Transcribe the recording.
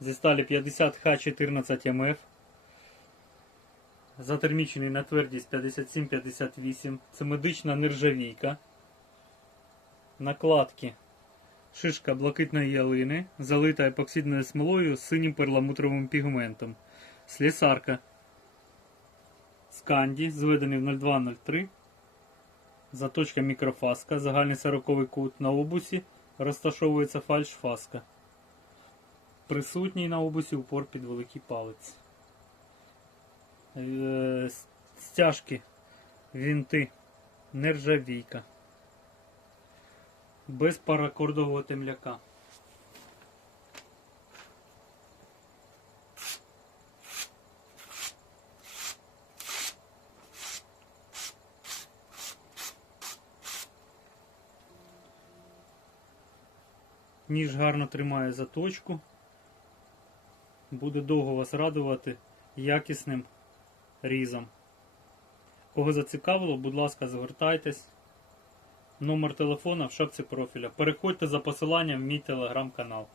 зі сталі 50Х14МФ. Затермічений на твердість 57-58. Це медична нержавійка. Накладки. Шишка блакитної ялини, залита епоксидною смолою з синім перламутровим пігментом. Слісарка. Сканді, зведений в 0203. Заточка мікрофаска, загальний 40 кут на обусі, розташовується фальшфаска. Присутній на обусі упор під великий палець. Е, Стяжки, вінти, нержавійка. Без паракордового темляка. Ніж гарно тримає заточку. Буде довго вас радувати якісним різом. Кого зацікавило, будь ласка, звертайтесь. Номер телефона в шапці профіля. Переходьте за посиланням в мій телеграм-канал.